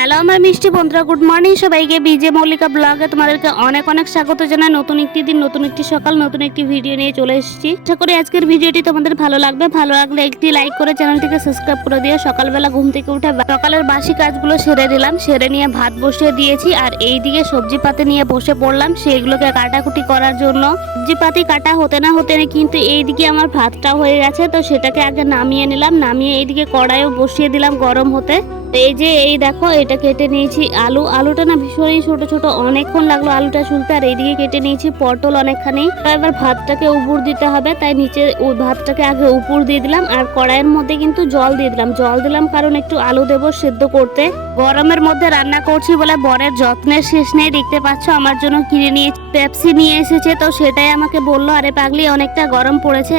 Hello আমার মিষ্টি বন্ধুরা, গুড মর্নিং সবাইকে। বিজে মল্লিকা ব্লগে তোমাদেরকে অনেক অনেক স্বাগত জানাই। নতুন একটি দিন, নতুন একটি সকাল, নতুন একটি ভিডিও নিয়ে চলে এসেছি। আশা করি আজকের ভিডিওটি তোমাদের ভালো লাগবে। ভালো লাগলে একটি লাইক করে চ্যানেলটিকে সাবস্ক্রাইব করে দিও। সকালবেলা ঘুম থেকে উঠে সকালের বাসি কাজগুলো সেরে দিলাম, সেরে নিয়ে ভাত বসিয়ে দিয়েছি। আর এইদিকে সবজি পাতি নিয়ে বসে পড়লাম সেগুলোকে কাটাকুটি করার জন্য। সবজি পাতি কাটা হতে না কিন্তু এইদিকে আমার ভাতটা হয়ে গেছে, তো সেটাকে আগে নামিয়ে নিলাম। নামিয়ে এইদিকে কড়াইও বসিয়ে দিলাম গরম হতে। এই যে এই দেখো, এটা কেটে নিয়েছি আলুটা না ভীষণই ছোট ছোট, অনেকক্ষণ লাগলো আলুটা ছুলতে। আর এইদিকে কেটে নিয়েছি পটল অনেকখানি। এবার ভাতটাকে উপর দিতে হবে, তাই নিচে ভাতটাকে আগে উপর দিয়ে দিলাম। আর কড়াইয়ের মধ্যে কিন্তু জল দিলাম কারণ একটু আলু দেবো সেদ্ধ করতে। গরমের মধ্যে রান্না করছি বলে বরের যত্নের শেষ নেই। দেখতে পাচ্ছ আমার জন্য কিনে নিয়ে পেপসি নিয়ে এসেছে, তো সেটাই আমাকে বললো, আরে পাগলি অনেকটা গরম পড়েছে,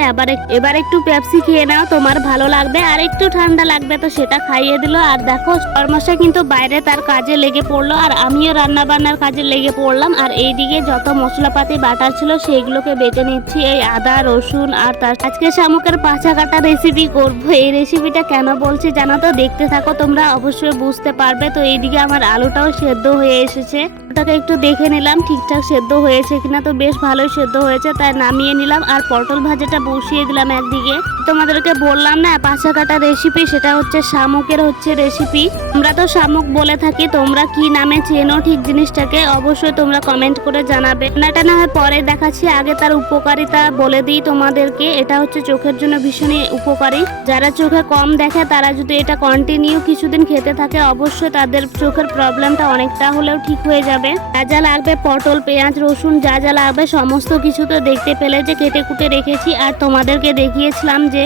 এবার একটু পেপসি খেয়ে নাও, তোমার ভালো লাগবে আর একটু ঠান্ডা লাগবে। তো সেটা খাইয়ে দিল। আর দেখো বরমশাই কিন্তু বাইরে তার কাজে লেগে পড়লো, আর আমিও রান্না বান্নার কাজে লেগে পড়লাম। আর এইদিকে যত মশলাপাতি বাটার ছিল সেইগুলোকে বেটে নিচ্ছি। এই আদা রসুন আর তার আজকে শামুকের পাছা কাটা রেসিপি করবো। এই রেসিপিটা কেন বলছি জানো তো? দেখতে থাকো, তোমরা অবশ্যই বুঝতে পারবে। তো এইদিকে আমার আলুটাও সেদ্ধ হয়ে এসেছে, ওটাকে একটু দেখে নিলাম ঠিকঠাক সেদ্ধ হয়েছে কিনা। তো বেশ ভালোই সেদ্ধ হয়েছে, তাই নামিয়ে নিলাম। আর পটল ভাজাটা বসিয়ে দিলাম একদিকে। তোমাদেরকে বললাম না পাছা কাটা রেসিপি, সেটা হচ্ছে শামুকের রেসিপি। আমরা তো শামুক বলে থাকি, তোমরা কি নামে চেনো ঠিক জিনিসটাকে অবশ্যই তোমরা কমেন্ট করে জানাবে। রান্নাটা না হয় পরে দেখাচ্ছি, আগে তার উপকারিতা বলে দিই তোমাদেরকে। এটা হচ্ছে চোখের জন্য ভীষণই উপকারী। যারা চোখে কম দেখে তারা যদি এটা কন্টিনিউ কিছুদিন খেতে থাকে অবশ্যই তাদের চোখের প্রবলেমটা অনেকটা হলেও ঠিক হয়ে যাবে। যা যা লাগবে পটল পেঁয়াজ রসুন যা যা লাগবে সমস্ত কিছু তো দেখতে পেলে যে কেটে কুটে রেখেছি। আর তোমাদেরকে দেখিয়েছিলাম যে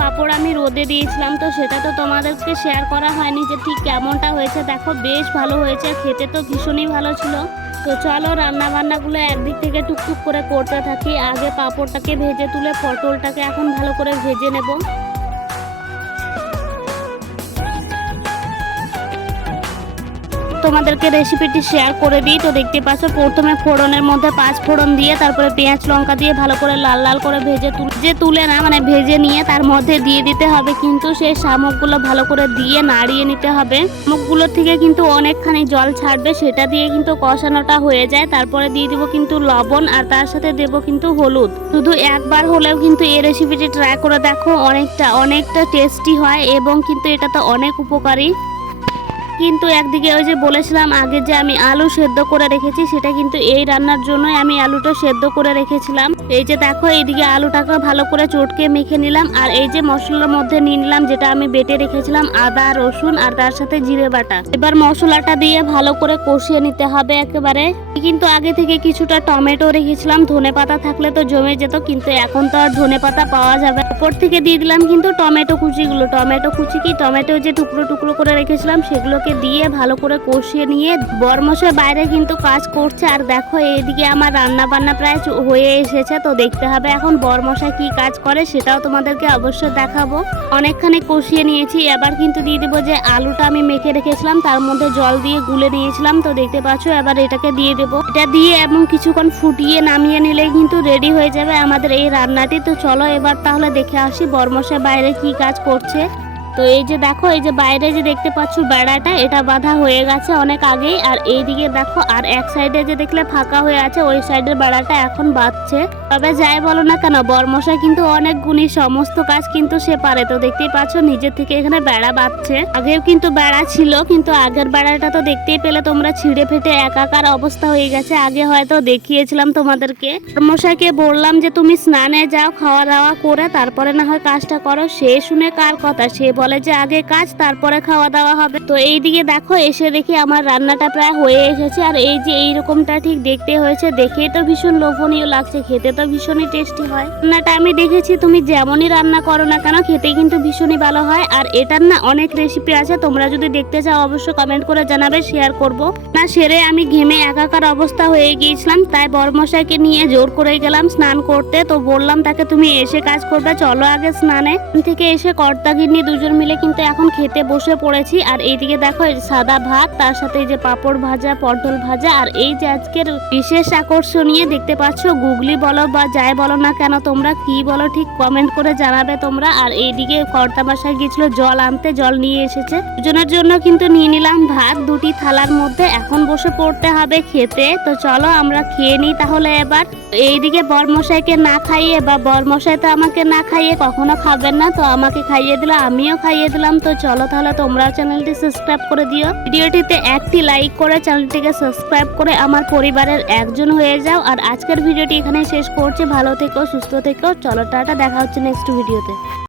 পাপড় আমি রোদে দিয়েছিলাম, তো সেটা তো তোমাদেরকে শেয়ার করা হয়নি যে ঠিক কেমনটা হয়েছে। দেখো বেশ ভালো হয়েছে, খেতে তো ভীষণই ভালো ছিল। তো চলো রান্না বান্নাগুলো একদিক থেকে টুকটুক করে করতে থাকি। আগে পাপড়টাকে ভেজে তুলে পটলটাকে এখন ভালো করে ভেজে নেব। তোমাদেরকে রেসিপিটি শেয়ার করে দিই। তো দেখতে পাচ্ছ প্রথমে ফোড়নের মধ্যে 5 ফোড়ন দিয়ে তারপরে পেঁয়াজ লঙ্কা দিয়ে ভালো করে লাল লাল করে ভেজে নিয়ে তার মধ্যে দিয়ে দিতে হবে কিন্তু সেই শামুকগুলো ভালো করে দিয়ে নাড়িয়ে নিতে হবে। শামুকগুলোর থেকে কিন্তু অনেকখানি জল ছাড়বে, সেটা দিয়ে কিন্তু কষানোটা হয়ে যায়। তারপরে দিয়ে দিব কিন্তু লবণ আর তার সাথে দেব কিন্তু হলুদ। শুধু একবার হলেও কিন্তু এই রেসিপিটি ট্রাই করে দেখো, অনেকটা টেস্টি হয় এবং কিন্তু এটা তো অনেক উপকারী। কিন্তু একদিকে ওই যে বলেছিলাম আগে যে আমি আলু সেদ্ধ করে রেখেছি, সেটা কিন্তু এই রান্নার জন্যই আমি আলুটা সেদ্ধ করে রেখেছিলাম। এই যে দেখো এইদিকে আলুটাকে ভালো করে চটকে মেখে নিলাম। আর এই যে মশলার মধ্যে নিয়ে নিলাম যেটা আমি বেটে রেখেছিলাম আদা রসুন আর তার সাথে জিরে বাটা। এবার মশলাটা দিয়ে ভালো করে কষিয়ে নিতে হবে একেবারে। কিন্তু আগে থেকে কিছুটা টমেটো রেখেছিলাম, ধনেপাতা থাকলে তো জমে যেত, কিন্তু এখন তো আর ধনেপাতা পাওয়া যাবে। উপর থেকে দিয়ে দিলাম কিন্তু টমেটো টমেটো যে টুকরো টুকরো করে রেখেছিলাম সেগুলোকে দিয়ে ভালো করে কষিয়ে নিয়ে বরমশাই বাইরে কিন্তু কাজ করছে। আর দেখো এইদিকে আমার রান্না বান্না প্রায় হয়ে এসেছে। তো দেখতে হবে এখন বরমশাই কি কাজ করে, সেটাও তোমাদেরকে অবশ্যই দেখাবো। অনেকখানি কষিয়ে নিয়েছি, এবার কিন্তু দিয়ে দিব যে আলুটা আমি মেখে রেখেছিলাম তার মধ্যে জল দিয়ে গুলে নিয়েছিলাম। তো দেখতে পাচ্ছ এবার এটাকে দিয়ে দেবো। এটা দিয়ে এবং কিছুক্ষণ ফুটিয়ে নামিয়ে নিলে কিন্তু রেডি হয়ে যাবে আমাদের এই রান্নাটি। তো চলো এবার তাহলে দেখে আসি বরমশাই বাইরে কি কাজ করছে। তো এই যে দেখো, এই যে বাইরে যে দেখতে পাচ্ছ বেড়াটা, এটা বাঁধা হয়ে গেছে অনেক আগেই। আর এইদিকে দেখো আর এক সাইডে যে দেখলে ফাঁকা হয়ে আছে, ওই সাইডের বেড়াটা এখন বাঁধছে। তবে যাই বলো না কেন বরমশাই কিন্তু অনেক গুণী, সমস্ত কাজ কিন্তু সে পারে। তো দেখতেই পাচ্ছ নিজের থেকে এখানে বেড়া বাঁধছে। আগেও কিন্তু বেড়া ছিল, কিন্তু আগের বেড়াটা তো দেখতেই পেলে তোমরা ছিঁড়ে ফেটে একাকার অবস্থা হয়ে গেছে। আগে হয়তো দেখিয়েছিলাম তোমাদেরকে। বরমশাইকে বললাম যে তুমি স্নানে যাও, খাওয়া দাওয়া করে তারপরে না হয় কাজটা করো। সে শুনে কার কথা, সে বলে যে আগে কাজ তারপরে খাওয়া দাওয়া হবে। তো এইদিকে দেখো এসে দেখি আমার রান্নাটা প্রায় হয়ে এসেছে। আর এই যে এইরকমটা ঠিক দেখতে হয়েছে, দেখেই তো ভীষণ লোভনীয় লাগছে, খেতে তো ভীষণই টেস্টি হয়। রান্নাটা আমি দেখেছি তুমি যেমনই রান্না করো না কেন খেতে কিন্তু ভীষণই ভালো হয়। আর এটার না অনেক রেসিপি আছে, তোমরা যদি দেখতে চাও অবশ্যই কমেন্ট করে জানাবে, শেয়ার করব। না সেরে আমি ঘেমে একাকার অবস্থা হয়ে গিয়েছিলাম, তাই বরমশাইকে নিয়ে জোর করে গেলাম স্নান করতে। তো বললাম তাকে তুমি এসে কাজ করবে, চলো আগে স্নানে। থেকে এসে কর্তাগিন্নি দুজন মিলে কিন্তু এখন খেতে বসে পড়েছি। আর এইদিকে দেখো সাদা ভাত, তার সাথে এই যে পাঁপড় ভাজা, পটল ভাজা, আর এই যে আজকের বিশেষ আকর্ষণীয় দেখতে পাচ্ছ গুগলি বলো বা যাই বলো না কেন, তোমরা কি বলো ঠিক কমেন্ট করে জানাবে তোমরা। আর এইদিকে কর্তা মশাই গিয়েছিল জল আনতে, জল নিয়ে এসেছে। দুজনের জন্য কিন্তু নিয়ে নিলাম ভাত দুটি থালার মধ্যে। এখন বসে পড়তে হবে খেতে। তো চলো আমরা খেয়ে নিই তাহলে এবার। এইদিকে বরমশাইকে না খাইয়ে, বা বরমশাই তো আমাকে না খাইয়ে কখনো খাবেন না, তো আমাকে খাইয়ে দিল, আমিও খাইয়ে দিলাম। তো চলো তাহলে তোমরাও চ্যানেলটি সাবস্ক্রাইব করে দিও, ভিডিওটিতে একটি লাইক করে চ্যানেলটিকে সাবস্ক্রাইব করে আমার পরিবারের একজন হয়ে যাও। আর আজকের ভিডিওটি এখানে শেষ করছি। ভালো থেকো, সুস্থ থেকো, চলো টাটা, দেখা হচ্ছে নেক্সট ভিডিওতে।